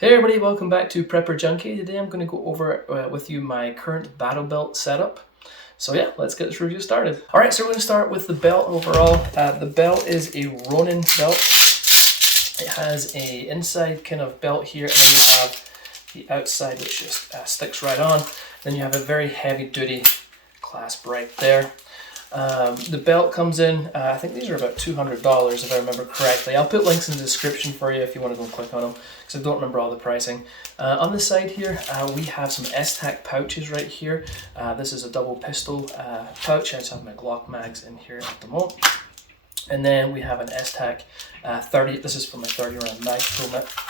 Hey everybody, welcome back to Prepper Junkie. Today I'm going to go over with you my current battle belt setup. So yeah, let's get this review started. Alright, so we're going to start with the belt overall. The belt is a Ronin belt. It has a inside kind of belt here, and then you have the outside which just sticks right on. Then you have a very heavy duty clasp right there. The belt comes in, I think these are about $200 if I remember correctly. I'll put links in the description for you if you want to go click on them, because I don't remember all the pricing. On the side here, we have some S-Tac pouches right here. This is a double pistol pouch. I just have my Glock mags in here at the moment. And then we have an S-Tac 30, this is for my 30 round mag,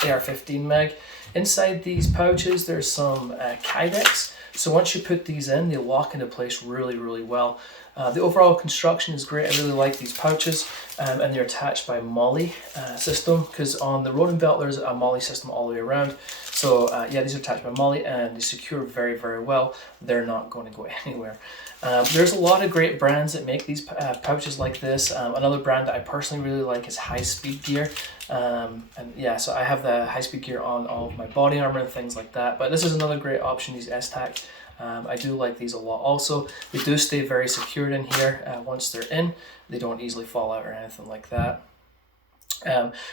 AR-15 mag. Inside these pouches there's some Kydex. So once you put these in, they lock into place really well. The overall construction is great. I really like these pouches, and they're attached by MOLLE system, because on the Ronin belt there's a MOLLE system all the way around. So yeah, these are attached by MOLLE and they secure very well. They're not going to go anywhere. There's a lot of great brands that make these pouches like this. Another brand that I personally really like is High Speed Gear. And yeah, so I have the High Speed Gear on all of my body armor and things like that. But this is another great option, these S-Tac. I do like these a lot also. They do stay very secured in here once they're in. They don't easily fall out or anything like that.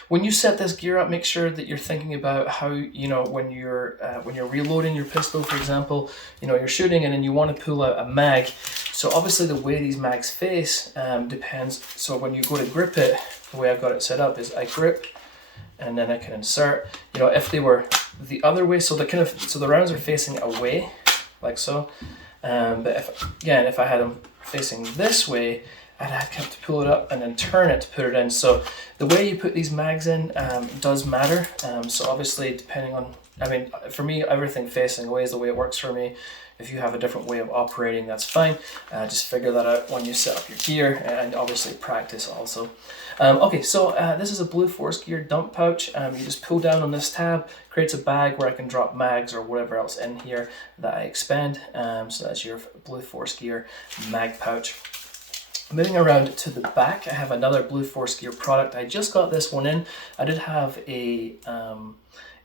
When you set this gear up, make sure that you're thinking about how, you know, when you're reloading your pistol, for example, you know, you're shooting and then you want to pull out a mag. So obviously the way these mags face depends. So when you go to grip it, the way I've got it set up is I grip and then I can insert. You know, if they were the other way, so the rounds are facing away, like so. But if I had them facing this way, I'd have to pull it up and then turn it to put it in. So the way you put these mags in does matter. So obviously, depending on, I mean, for me, everything facing away is the way it works for me. If you have a different way of operating, that's fine. Just figure that out when you set up your gear, and obviously practice also. Okay, so this is a Blue Force Gear dump pouch. You just pull down on this tab, creates a bag where I can drop mags or whatever else in here that I expend. So that's your Blue Force Gear mag pouch. Moving around to the back, I have another Blue Force Gear product. I just got this one in. I did have a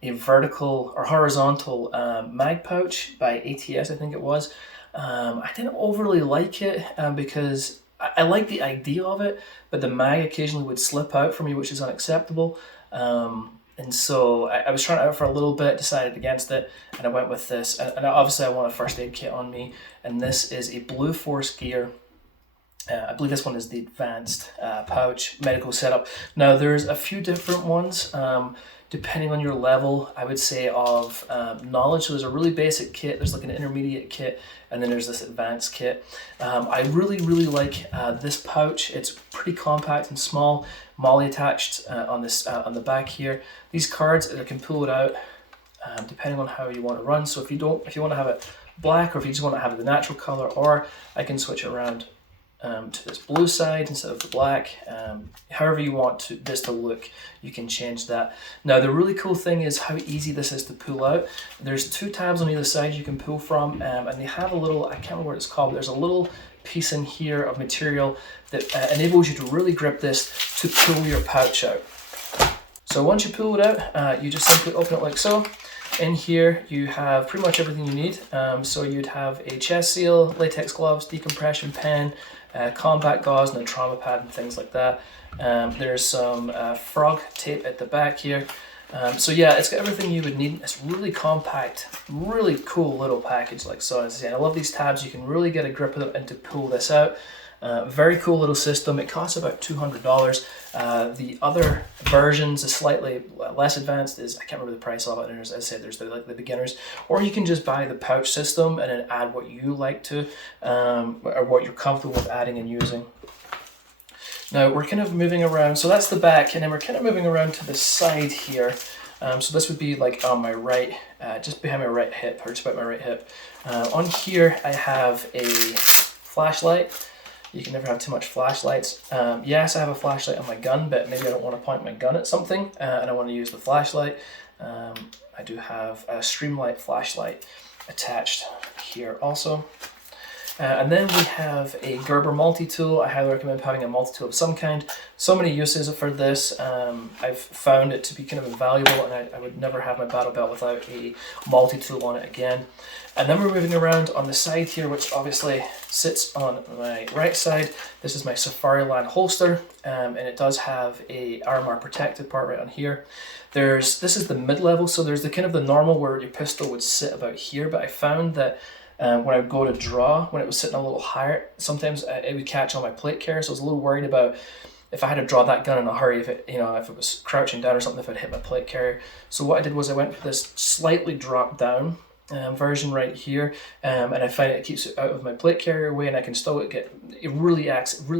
vertical or horizontal mag pouch by ATS, I think it was. I didn't overly like it because I like the idea of it, but the mag occasionally would slip out for me, which is unacceptable. And so I was trying it out for a little bit, decided against it, and I went with this. And obviously I want a first aid kit on me, and this is a Blue Force Gear. I believe this one is the advanced pouch medical setup. Now there's a few different ones depending on your level, I would say, of knowledge. So there's a really basic kit, there's like an intermediate kit, and then there's this advanced kit. I really like this pouch. It's pretty compact and small, MOLLE attached on the back here. These cards, I can pull it out depending on how you want to run. So if you want to have it black, or if you just want to have it the natural color, or I can switch it around to this blue side instead of the black. However you want this to look, you can change that. Now the really cool thing is how easy this is to pull out. There's two tabs on either side you can pull from, and they have a little, I can't remember what it's called, but there's a little piece in here of material that enables you to really grip this to pull your pouch out. So once you pull it out, you just simply open it like so. In here you have pretty much everything you need. So you'd have a chest seal, latex gloves, decompression pen, combat gauze, and a trauma pad and things like that. There's some frog tape at the back here. So yeah, it's got everything you would need. It's really compact, really cool little package like so. As I say, I love these tabs. You can really get a grip of it and to pull this out. Very cool little system. It costs about $200. The other versions is slightly less advanced. I can't remember the price of it. And as I said, there's the beginners, or you can just buy the pouch system and then add what you like to, or what you're comfortable with adding and using. Now we're kind of moving around. So that's the back, and then we're kind of moving around to the side here. So this would be like on my right, just behind my right hip, or just about my right hip. On here I have a flashlight. You can never have too much flashlights. Yes, I have a flashlight on my gun, but maybe I don't want to point my gun at something and I want to use the flashlight. I do have a Streamlight flashlight attached here also. And then we have a Gerber multi-tool. I highly recommend having a multi-tool of some kind. So many uses for this. I've found it to be kind of invaluable, and I would never have my battle belt without a multi-tool on it again. And then we're moving around on the side here, which obviously sits on my right side. This is my Safariland holster, and it does have a RMR protected part right on here. This is the mid-level, so there's the kind of the normal where your pistol would sit about here, but I found that when I would go to draw, when it was sitting a little higher, sometimes it would catch on my plate carrier, so I was a little worried about if I had to draw that gun in a hurry, if it was crouching down or something, if it hit my plate carrier. So what I did was I went for this slightly drop down version right here, and I find it keeps it out of my plate carrier way, and I can still get really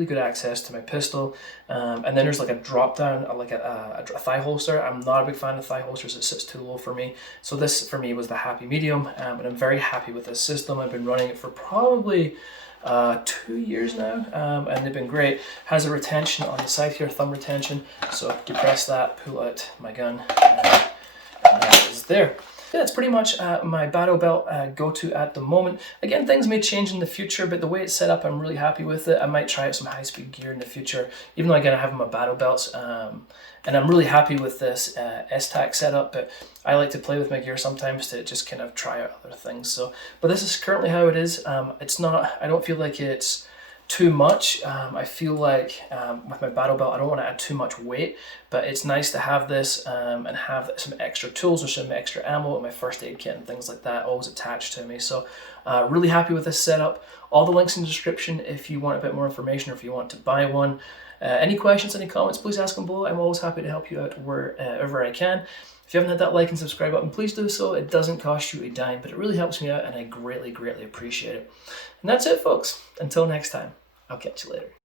good access to my pistol. And then there's like a drop down, like a thigh holster. I'm not a big fan of thigh holsters; it sits too low for me. So this for me was the happy medium, and I'm very happy with this system. I've been running it for probably 2 years now, and they've been great. Has a retention on the side here, thumb retention. So depress that, pull out my gun, and that is there. Yeah, that's pretty much my battle belt go-to at the moment. Again, things may change in the future, but the way it's set up, I'm really happy with it. I might try out some high-speed gear in the future, even though again I have my battle belts. And I'm really happy with this S-Tac setup, but I like to play with my gear sometimes to just kind of try out other things. So, but this is currently how it is. It's not, I don't feel like it's too much. I feel like with my battle belt, I don't want to add too much weight, but it's nice to have this and have some extra tools or some extra ammo and my first aid kit and things like that always attached to me. So really happy with this setup. All the links in the description if you want a bit more information or if you want to buy one. Any questions, any comments, please ask them below. I'm always happy to help you out wherever I can. If you haven't hit that like and subscribe button, please do so. It doesn't cost you a dime, but it really helps me out and I greatly, greatly appreciate it. And that's it, folks. Until next time, I'll catch you later.